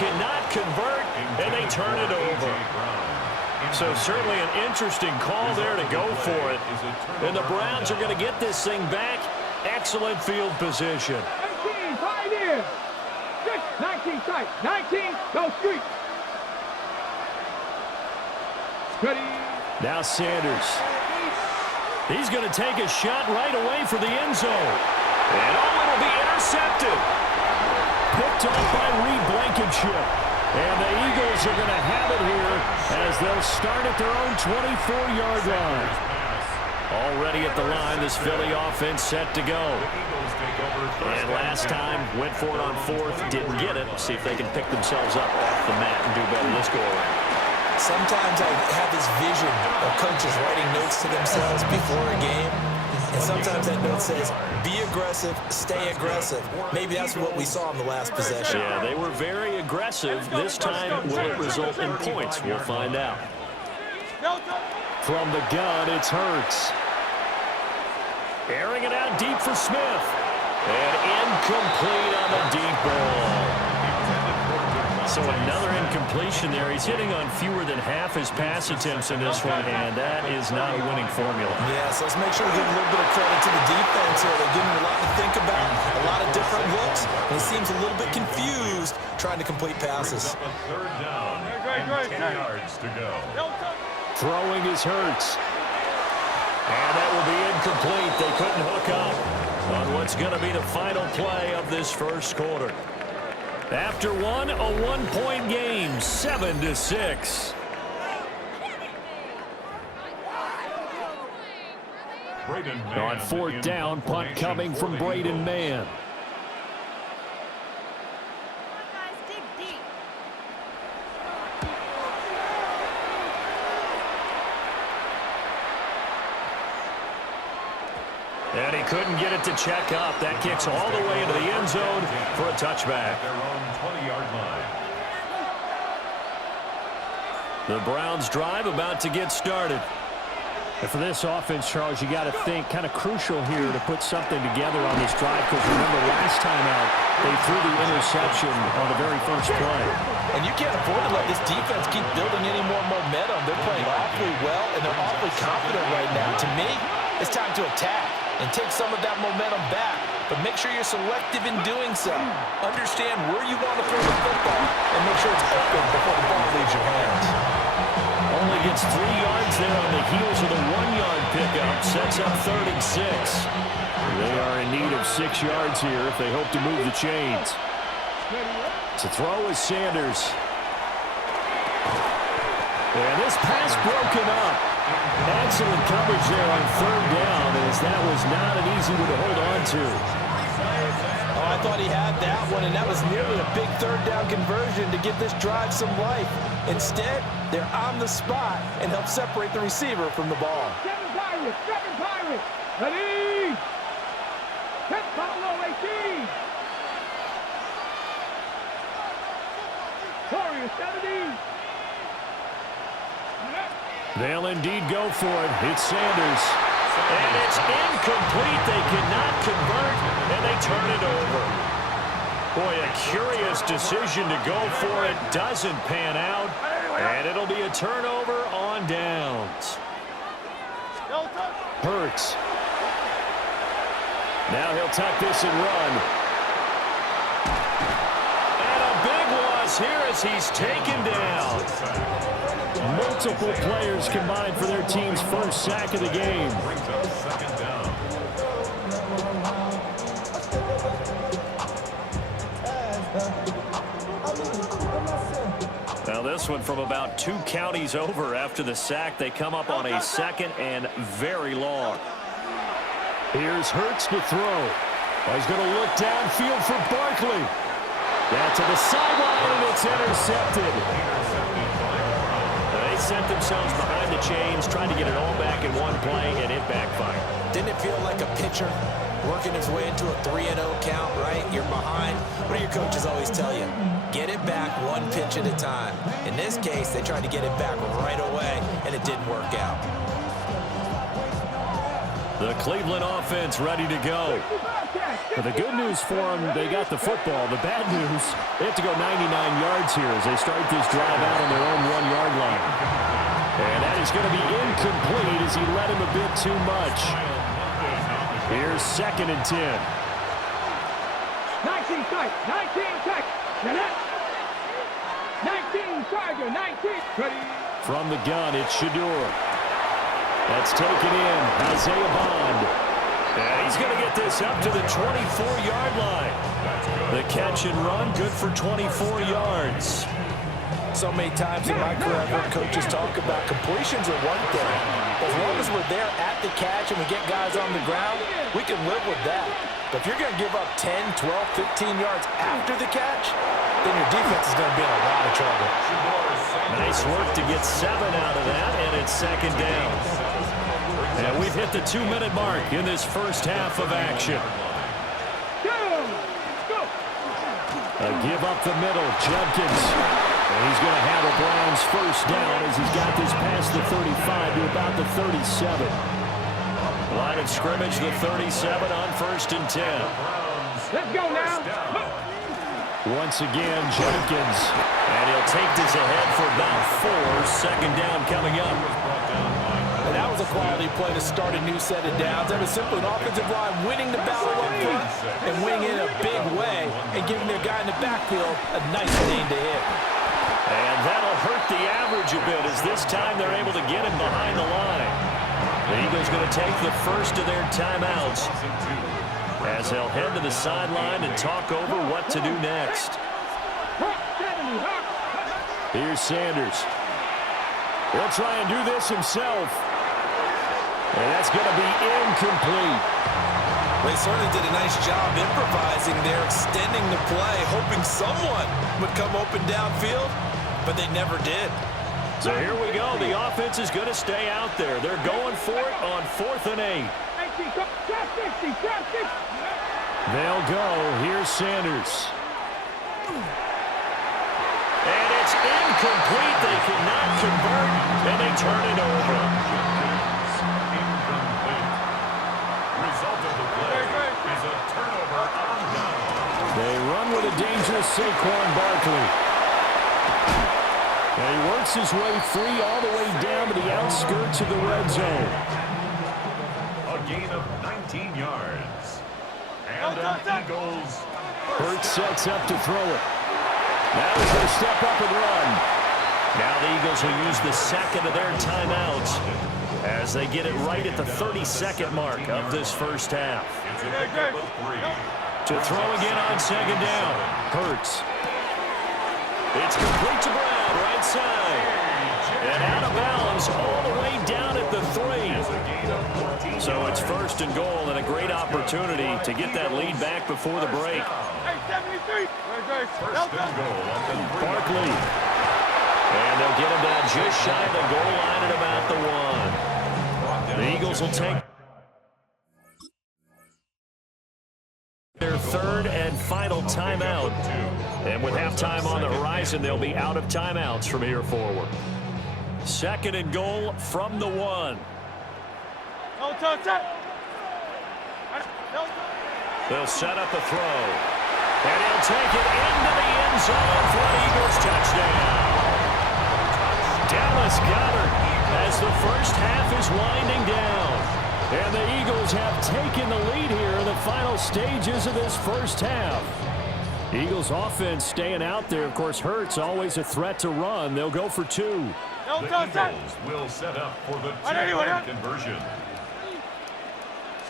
cannot convert, and they turn it over. So certainly an interesting call there to go for it. And the Browns are going to get this thing back. Excellent field position. 19, 5 in. 19 tight. 19, go street. Ready. Now Sanders. He's going to take a shot right away for the end zone. And it'll be intercepted. Picked off by Reed Blankenship. And the Eagles are going to have it here as they'll start at their own 24-yard line. Already at the line, this Philly offense set to go. And last time, went for it on fourth, didn't get it. See if they can pick themselves up off the mat and do better this go-around. Sometimes I have this vision of coaches writing notes to themselves before a game. And sometimes that note says, be aggressive, stay aggressive. Maybe that's what we saw in the last possession. Yeah, they were very aggressive. This time, will it result in points? We'll find out. From the gun, it's Hurts. Airing it out deep for Smith. And incomplete on the deep ball. So another incompletion there. He's hitting on fewer than half his pass attempts in this one, and that is not a winning formula. Yes, let's make sure we give a little bit of credit to the defense here. They're giving him a lot to think about, a lot of different looks, and he seems a little bit confused trying to complete passes. Third down, 10 yards to go. Throwing is Hurts. And that will be incomplete. They couldn't hook up on what's going to be the final play of this first quarter. After one, a one-point game, 7-6. On fourth down, punt coming from Braden Mann. And he couldn't get it to check up. That kicks all the way into the end zone for a touchback. Their own 20-yard line. The Browns drive about to get started. And for this offense, Charles, you got to think kind of crucial here to put something together on this drive, because remember last time out they threw the interception on the very first play. And you can't afford to let this defense keep building any more momentum. They're playing awfully well, and they're awfully confident right now. To me, it's time to attack and take some of that momentum back, but make sure you're selective in doing so. Understand where you want to throw the football and make sure it's open before the ball leaves your hands. Only gets 3 yards there on the heels of the 1-yard pickup. Sets up 3rd and 6. They are in need of 6 yards here if they hope to move the chains. To throw is Sanders. And this pass broken up. Excellent coverage there on 3rd down, as that was not an easy one to hold on to. Oh, I thought he had that one, and that was nearly a big 3rd down conversion to give this drive some life. Instead, they're on the spot and help separate the receiver from the ball. 7 Pirates. Ready. Hit Pablo 18. Warriors 70. They'll indeed go for it. It's Sanders. And it's incomplete. They cannot convert, and they turn it over. Boy, a curious decision to go for it. Doesn't pan out, and it'll be a turnover on downs. Hurts. Now he'll tuck this and run. And a big loss here as he's taken down. Multiple players combined for their team's first sack of the game. Now this one from about 2 counties over after the sack. They come up on a 2nd and very long. Here's Hurts to throw. Oh, he's going to look downfield for Barkley. Down to the sideline, and it's intercepted. They set themselves behind the chains, trying to get it all back in one play, and it backfired. Didn't it feel like a pitcher working his way into a 3-0 count, right? You're behind. What do your coaches always tell you? Get it back one pitch at a time. In this case, they tried to get it back right away, and it didn't work out. The Cleveland offense ready to go. But the good news for them, they got the football. The bad news, they have to go 99 yards here as they start this drive out on their own 1-yard line. And that is going to be incomplete as he led him a bit too much. Here's 2nd and 10. 19 tight, 19 tight. 19 Tiger, 19. Ready. From the gun, it's Shador. That's taken in. Isaiah Bond. And he's going to get this up to the 24-yard line. The catch and run, good for 24 yards. So many times in my career, I've heard coaches talk about completions are one thing. As long as we're there at the catch and we get guys on the ground, we can live with that. But if you're going to give up 10, 12, 15 yards after the catch, then your defense is going to be in a lot of trouble. Nice work to get 7 out of that, and it's 2nd down. And we've hit the 2-minute mark in this first half of action. A give up the middle, Judkins. And he's going to have a Browns first down as he's got this past the 35 to about the 37. Line of scrimmage, the 37 on 1st and 10. Let's go now. Once again, Judkins. And he'll take this ahead for about 4. 2nd down coming up. And that was a quality play to start a new set of downs. That was simply an offensive line winning the battle up front and winning it in a big way and giving their guy in the backfield a nice lane to hit. And that'll hurt the average a bit as this time they're able to get him behind the line. The Eagles going to take the first of their timeouts as they'll head to the sideline and talk over what to do next. Here's Sanders. He'll try and do this himself. And that's going to be incomplete. They certainly did a nice job improvising there, extending the play, hoping someone would come open downfield, but they never did. So here we go. The offense is going to stay out there. They're going for it on 4th and 8. They'll go. Here's Sanders. And it's incomplete. They cannot convert, and they turn it over. They run with a dangerous Saquon Barkley. And he works his way free all the way down to the outskirts of the red zone. A gain of 19 yards. And an Eagles. Hurts sets up to throw it. Now he's going to step up and run. Now the Eagles will use the 2nd of their timeouts as they get it right at the 32nd mark of this first half. To throw again on 2nd down. Hurts. It's complete to Brown, right side. And out of bounds all the way down at the 3. So it's 1st and goal and a great opportunity to get that lead back before the break. Barkley. And they'll get him down just shy of the goal line at about the 1. The Eagles will take their 3rd and final timeout. And with halftime on the horizon, they'll be out of timeouts from here forward. 2nd and goal from the 1. They'll set up a throw. And he'll take it into the end zone for an Eagles touchdown. Dallas Goedert as the first half is winding down. And the Eagles have taken the lead here in the final stages of this first half. Eagles offense staying out there. Of course, Hurts always a threat to run. They'll go for 2. The Eagles will set up for the 2-point conversion.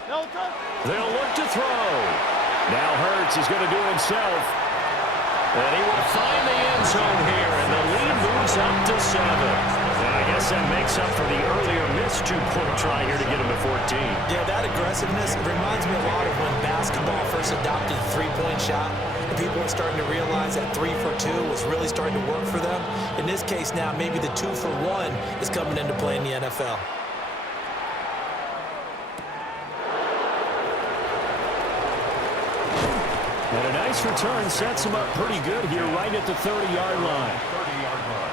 They'll look to throw. Now Hurts is going to do it himself. And he will find the end zone here, and the lead moves up to 7. And I guess that makes up for the earlier missed 2-point try here to get him to 14. Yeah, that aggressiveness, it reminds me a lot of when basketball first adopted the 3-point shot. And people were starting to realize that 3 for 2 was really starting to work for them. In this case now, maybe the 2 for 1 is coming into play in the NFL. And a nice return sets him up pretty good here right at the 30-yard line. 30-yard line.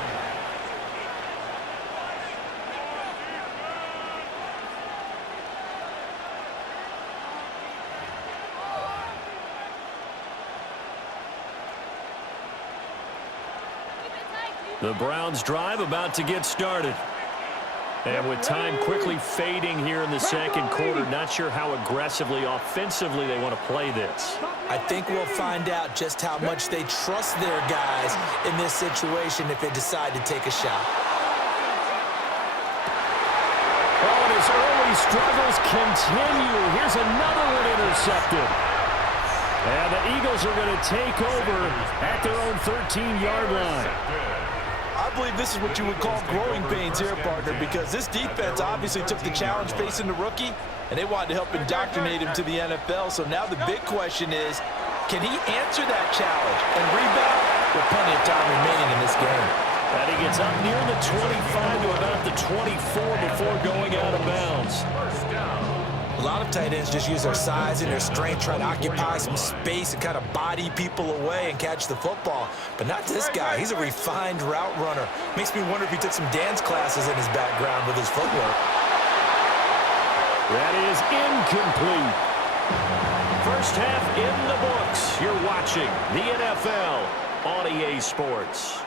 The Browns drive about to get started. And with time quickly fading here in the second quarter, not sure how aggressively, offensively they want to play this. I think we'll find out just how much they trust their guys in this situation if they decide to take a shot. Oh, and his early struggles continue. Here's another one intercepted. And the Eagles are going to take over at their own 13-yard line. I believe this is what you would call growing pains here, partner, because this defense obviously took the challenge facing the rookie, and they wanted to help indoctrinate him to the NFL. So now the big question is, can he answer that challenge and rebound with plenty of time remaining in this game? And he gets up near the 25 to about the 24 before going out of bounds. A lot of tight ends just use their size and their strength, try to occupy some space and kind of body people away and catch the football. But not this guy. He's a refined route runner. Makes me wonder if he took some dance classes in his background with his footwork. That is incomplete. First half in the books. You're watching the NFL on EA Sports.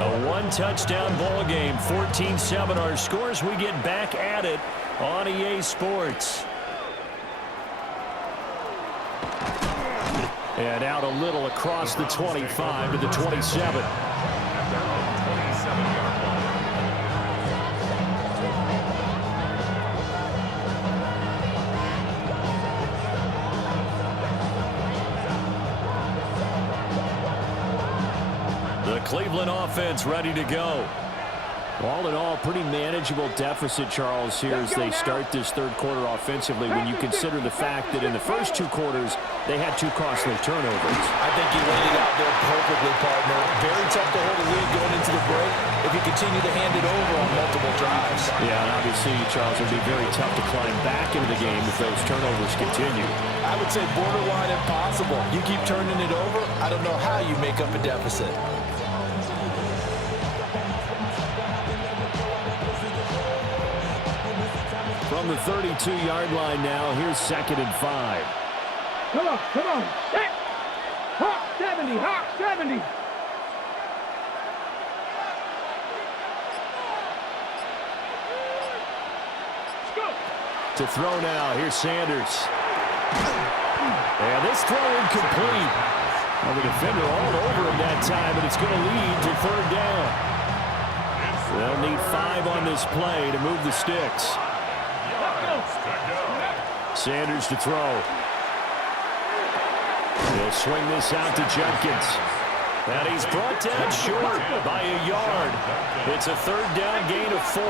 A one-touchdown ball game, 14-7 our scores. We get back at it on EA Sports. And out a little across the 25 to the 27. The Cleveland offense ready to go. All in all, pretty manageable deficit, Charles, here as they start this third quarter offensively when you consider the fact that in the first two quarters, they had two costly turnovers. I think he laid it out there perfectly, partner. Very tough to hold a lead going into the break if you continue to hand it over on multiple drives. Yeah, and obviously, Charles, it would be very tough to climb back into the game if those turnovers continue. I would say borderline impossible. You keep turning it over, I don't know how you make up a deficit. From the 32-yard line now, here's 2nd and 5. Come on, come on. Set. Hawk 70, Hawk 70. Let's go. To throw now, here's Sanders. And this throw incomplete. Well, the defender all over him that time, but it's going to lead to 3rd down. They'll need 5 on this play to move the sticks. Sanders to throw. He'll swing this out to Jenkins. And he's brought down short by a yard. It's a 3rd down gain of 4.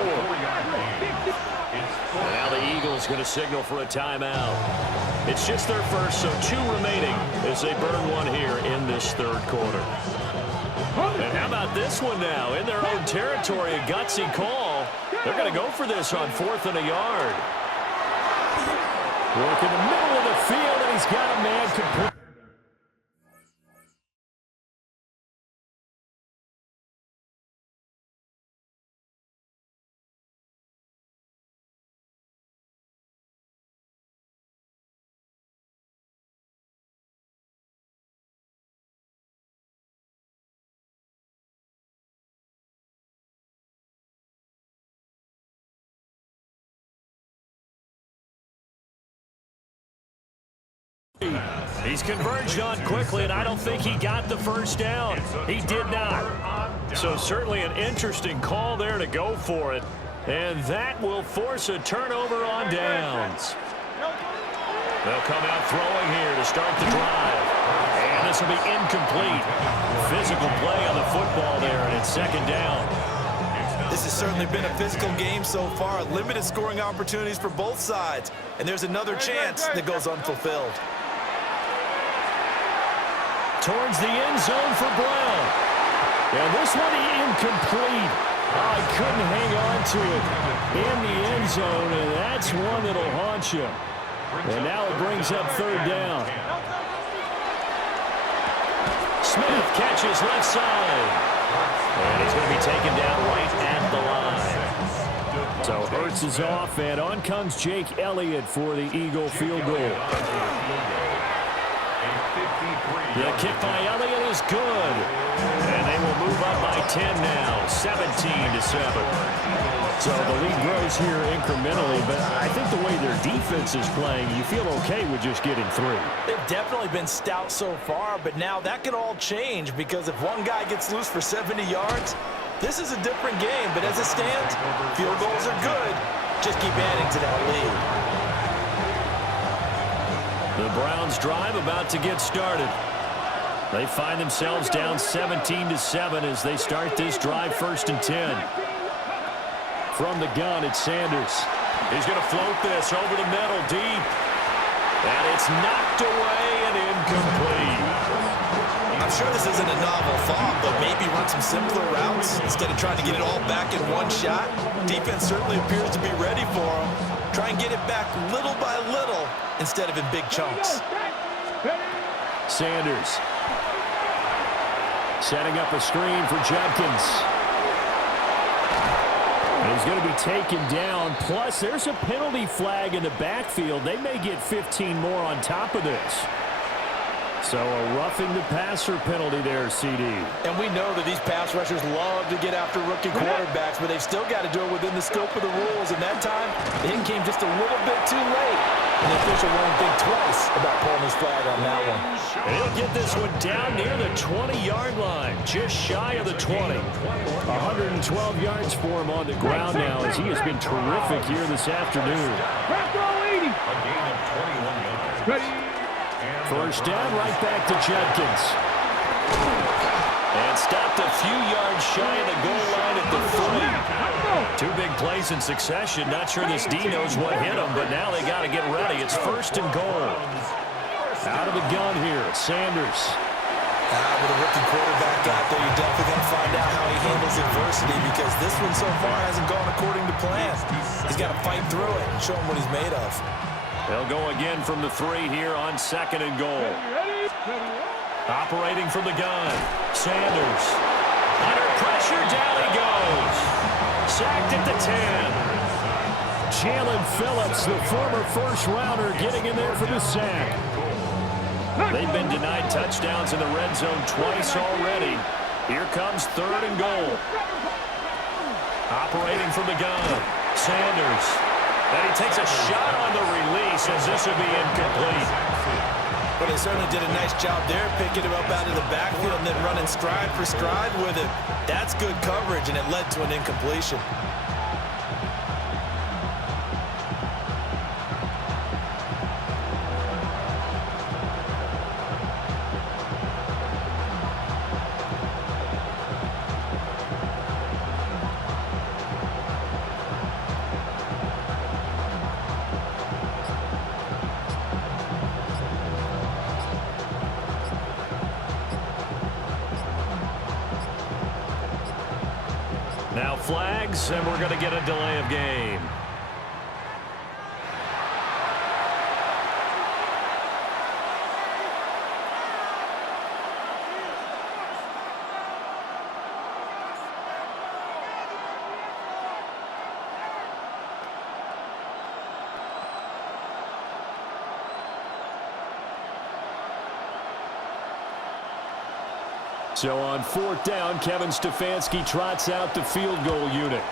Now the Eagles going to signal for a timeout. It's just their first, so 2 remaining as they burn one here in this 3rd quarter. And how about this one now? In their own territory, a gutsy call. They're going to go for this on 4th and a yard. Work in the middle of the field, and he's got a man complete. He's converged on quickly, and I don't think he got the first down. He did not. So certainly an interesting call there to go for it. And that will force a turnover on downs. They'll come out throwing here to start the drive. And this will be incomplete. Physical play on the football there, and it's 2nd down. This has certainly been a physical game so far. Limited scoring opportunities for both sides. And there's another chance that goes unfulfilled. Towards the end zone for Brown. And this one incomplete. Oh, he couldn't hang on to it in the end zone, and that's one that'll haunt you. And now it brings up 3rd down. Smith catches left side. And he's going to be taken down right at the line. So Hurts is off, and on comes Jake Elliott for the Eagle field goal. The kick by Elliott is good. And they will move up by 10 now, 17-7. So the lead grows here incrementally, but I think the way their defense is playing, you feel okay with just getting 3. They've definitely been stout so far, but now that can all change because if one guy gets loose for 70 yards, this is a different game. But as it stands, field goals are good. Just keep adding to that lead. The Browns drive about to get started. They find themselves down 17-7 as they start this drive, 1st and 10. From the gun, it's Sanders. He's going to float this over the middle, deep. And it's knocked away and incomplete. I'm sure this isn't a novel thought, but maybe run some simpler routes instead of trying to get it all back in one shot. Defense certainly appears to be ready for him. Try and get it back little by little instead of in big chunks. Sanders setting up a screen for Judkins. And he's going to be taken down. Plus, there's a penalty flag in the backfield. They may get 15 more on top of this. So a roughing the passer penalty there, CD. And we know that these pass rushers love to get after rookie quarterbacks, but they've still got to do it within the scope of the rules. And that time, the hit came just a little bit too late. And the official won't think twice about pulling his flag on that one. And he'll get this one down near the 20-yard line, just shy of the 20. 112 yards for him on the ground now as he has been terrific here this afternoon. A gain of 21 yards. First down, right back to Judkins. And stopped a few yards shy of the goal line at the 3. 2 big plays in succession. Not sure this D knows what hit him, but now they got to get ready. It's 1st and goal. Out of the gun here, Sanders. With a rookie quarterback out there, you're definitely going to find out how he handles adversity because this one so far hasn't gone according to plan. He's got to fight through it and show him what he's made of. They'll go again from the 3 here on 2nd and goal. Operating from the gun, Sanders. Under pressure, down he goes. Sacked at the 10. Jalen Phillips, the former first-rounder, getting in there for the sack. They've been denied touchdowns in the red zone twice already. Here comes 3rd and goal. Operating from the gun, Sanders. And he takes a shot on the release as this will be incomplete. But they certainly did a nice job there, picking him up out of the backfield and then running stride for stride with it. That's good coverage, and it led to an incompletion. Now flags, and we're going to get a delay of game. So on 4th down, Kevin Stefanski trots out the field goal unit.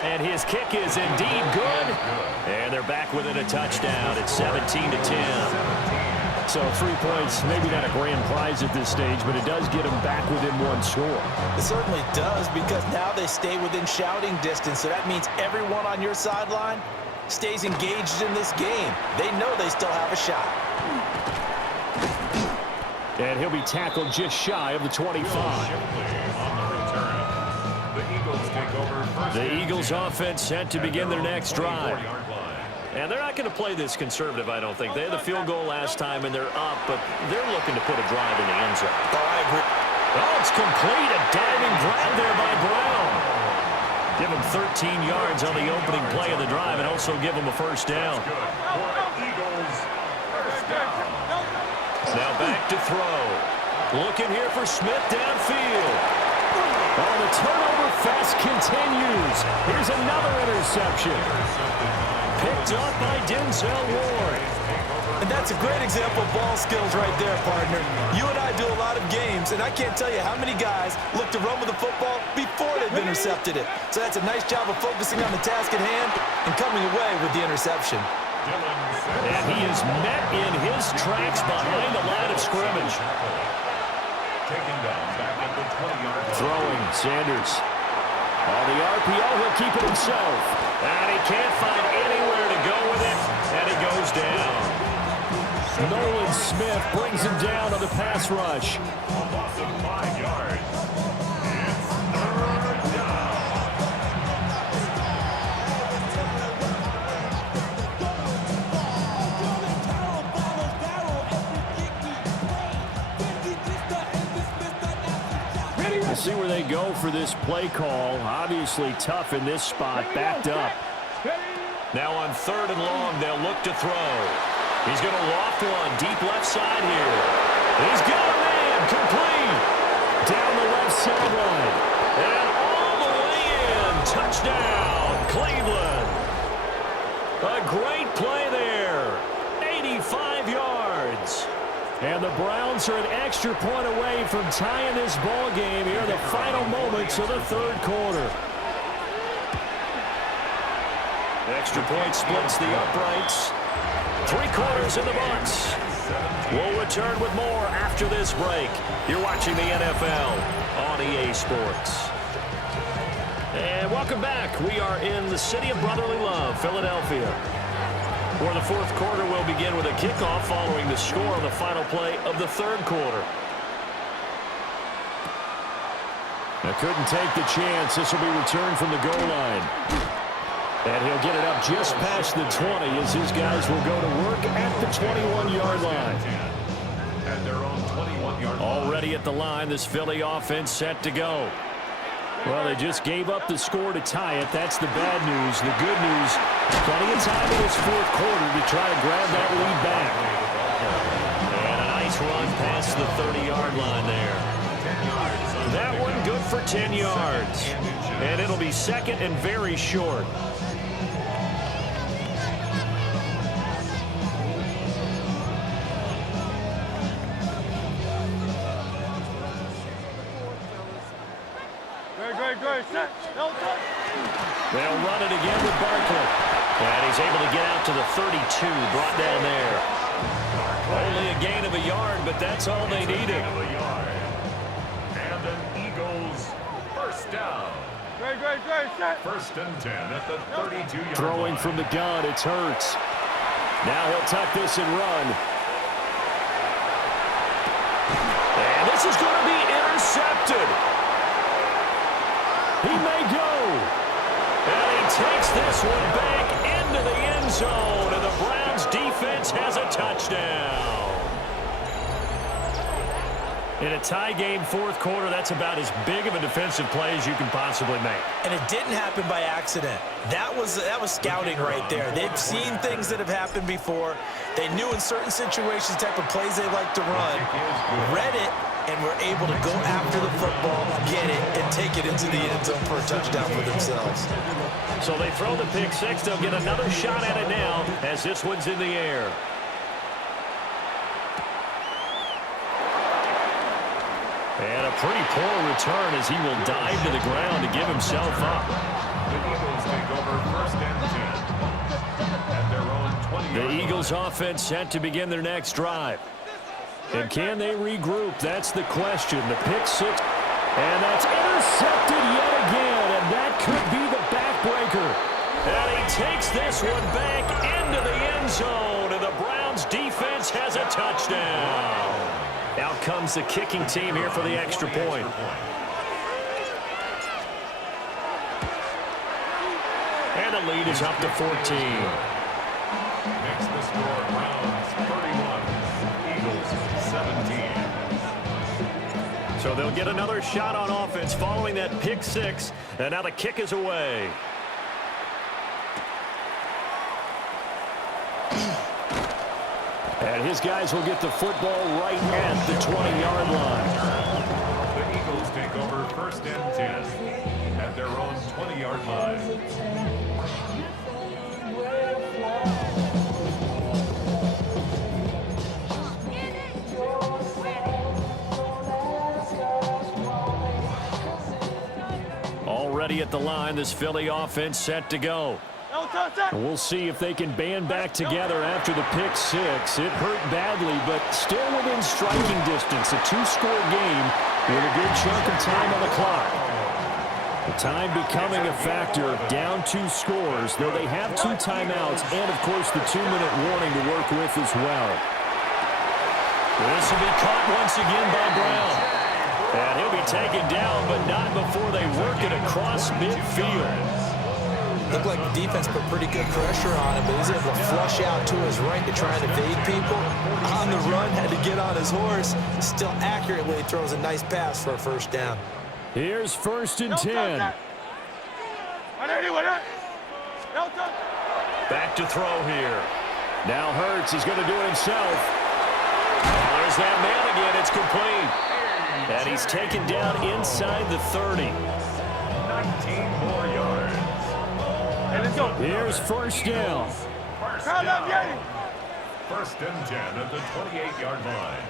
And his kick is indeed good. And they're back within a touchdown at 17-10. So 3 points, maybe not a grand prize at this stage, but it does get them back within 1 score. It certainly does because now they stay within shouting distance. So that means everyone on your sideline stays engaged in this game. They know they still have a shot. And he'll be tackled just shy of the 25. The Eagles offense set to begin their next drive. And they're not going to play this conservative, I don't think. They had the field goal last time, and they're up, but they're looking to put a drive in the end zone. Oh, I agree. Oh, it's complete. A diving grab there by Brown. Give him 13 yards on the opening play of the drive and also give him a first down. Now back to throw. Looking here for Smith downfield. Oh, the turnover fest continues. Here's another interception. Picked up by Denzel Ward. And that's a great example of ball skills right there, partner. You and I do a lot of games, and I can't tell you how many guys look to run with the football before they've intercepted it. So that's a nice job of focusing on the task at hand and coming away with the interception. And he is met in his tracks behind the line of scrimmage. Taken down back at the 20-yard line. Throwing, Sanders. On the RPO, he'll keep it himself. And he can't find anywhere to go with it, and he goes down. Nolan Smith brings him down on the pass rush. A loss of 5 yards. It's third down. We'll see where they go for this play call. Obviously tough in this spot, backed up. Now on 3rd and long, they'll look to throw. He's going to loft one deep left side here. He's got a man complete. Down the left sideline. And all the way in. Touchdown, Cleveland. A great play there. 85 yards. And the Browns are an extra point away from tying this ball game here in the final moments of the 3rd quarter. Extra point splits the uprights. 3 quarters in the books. We'll return with more after this break. You're watching the NFL on EA Sports. And welcome back. We are in the city of brotherly love, Philadelphia, where the 4th quarter will begin with a kickoff following the score on the final play of the 3rd quarter. Now couldn't take the chance. This will be returned from the goal line. And he'll get it up just past the 20 as his guys will go to work at the 21-yard line. At their own 21-yard line. Already at the line, this Philly offense set to go. Well, they just gave up the score to tie it. That's the bad news. The good news, plenty of time in this 4th quarter to try and grab that lead back. And a nice run past the 30-yard line there. That one good for 10 yards. And it'll be 2nd and very short. They'll run it again with Barkley. And he's able to get out to the 32, brought down there. Only a gain of a yard, but that's all they needed. And an Eagles first down. First and 10 at the 32-yard line. Throwing from the gun, it's Hurts. Now he'll tuck this and run. And this is going to be intercepted. He may go. And he takes this one back into the end zone. And the Browns defense has a touchdown. In a tie game 4th quarter, that's about as big of a defensive play as you can possibly make. And it didn't happen by accident. That was scouting right there. They've seen things that have happened before. They knew in certain situations the type of plays they like to run, read it, and were able to go after the football, get it, and take it into the end zone for a touchdown for themselves. So they throw the pick 6. They'll get another shot at it now as this one's in the air. And a pretty poor return as he will dive to the ground to give himself up. The Eagles take over first and 10 at their own 20-yard line. The Eagles offense set to begin their next drive. And can they regroup? That's the question. The pick 6. And that's intercepted yet again. And that could be the backbreaker. And he takes this one back into the end zone. And the Browns defense has a touchdown. Out comes the kicking team here for the extra point. And the lead is up to 14. Next, the score, Browns 31, Eagles 17. So they'll get another shot on offense following that pick 6. And now the kick is away. And his guys will get the football right at the 20-yard line. The Eagles take over 1st and 10 at their own 20-yard line. Already at the line, this Philly offense set to go. We'll see if they can band back together after the pick six. It hurt badly, but still within striking distance. A two-score game with a good chunk of time on the clock. The time becoming a factor, down 2 scores, though they have 2 timeouts and, of course, the 2-minute warning to work with as well. This will be caught once again by Brown. And he'll be taken down, but not before they work it across midfield. Looked like the defense put pretty good pressure on him, but he's able to flush out to his right to try and evade people. On the run, had to get on his horse. Still accurately throws a nice pass for a first down. Here's 1st and 10. Back to throw here. Now Hurts is going to do it himself. And there's that man again. It's complete. And he's taken down inside the 30. 19 more yards. Here's 1st down. First down. 1st and 10 at the 28-yard line.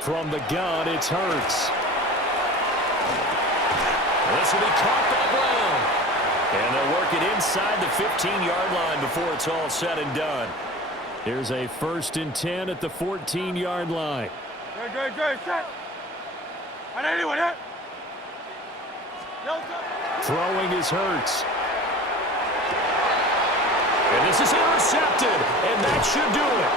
From the gun, it's Hurts. This will be caught by Brown. And they'll work it inside the 15-yard line before it's all said and done. Here's a 1st and 10 at the 14-yard line. Throwing is Hurts. And this is intercepted, and that should do it.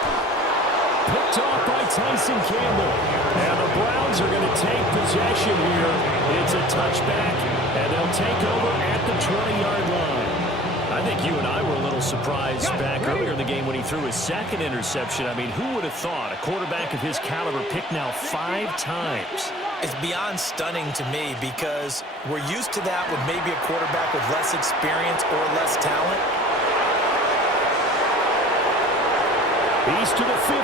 Picked off by Tyson Campbell. And the Browns are going to take possession here. It's a touchback, and they'll take over at the 20-yard line. I think you and I were a little surprised back earlier in the game when he threw his 2nd interception. I mean, who would have thought a quarterback of his caliber picked now 5 times? It's beyond stunning to me because we're used to that with maybe a quarterback with less experience or less talent. He's to the 15.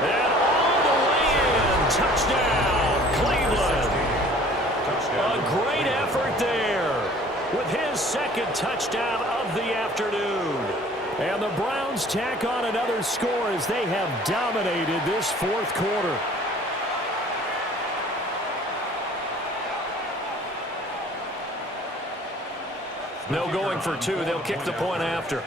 And all the way in. Touchdown, Cleveland. A great effort there with his 2nd touchdown of the afternoon. And the Browns tack on another score as they have dominated this 4th quarter. No going for 2. They'll kick the point after.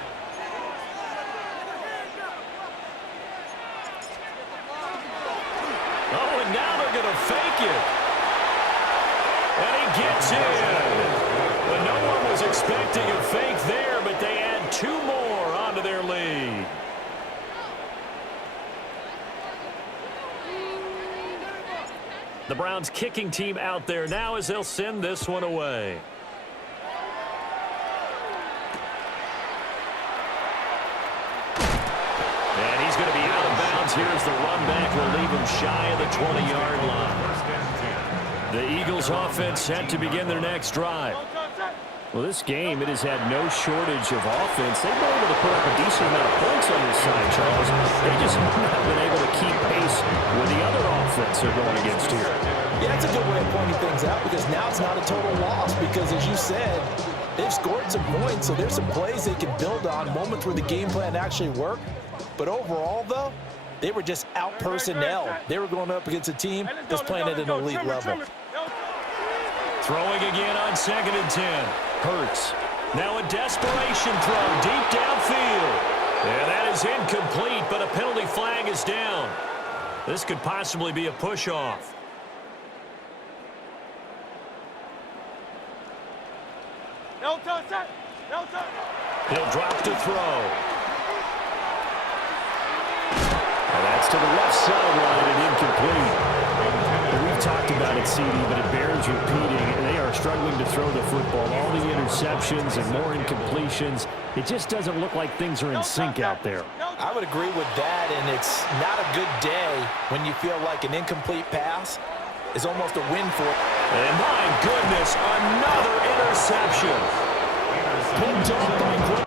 Oh, and now they're going to fake it. And he gets in. But no one was expecting a fake there, but they add 2 more onto their lead. The Browns kicking team out there now as they'll send this one away. Going to be out of bounds. Here's the run back. Will leave him shy of the 20-yard line. The Eagles offense set to begin their next drive. Well, this game, it has had no shortage of offense. They've been able to put up a decent amount of points on this side, Charles. They just haven't been able to keep pace with the other offense they're going against here. Yeah, that's a good way of pointing things out because now it's not a total loss because, as you said, they've scored some points, so there's some plays they can build on, moments where the game plan actually worked. But overall, though, they were just out-personnel. They were going up against a team that's playing at an elite level. Throwing again on 2nd and 10. Hurts. Now a desperation throw deep downfield. And that is incomplete, but a penalty flag is down. This could possibly be a push-off. He'll drop to throw. And that's to the left sideline and incomplete. We've talked about it, CD, but it bears repeating. They are struggling to throw the football. All the interceptions and more incompletions. It just doesn't look like things are in sync out there. I would agree with that, and it's not a good day when you feel like an incomplete pass is almost a win for it. And my goodness, another interception. Picked off by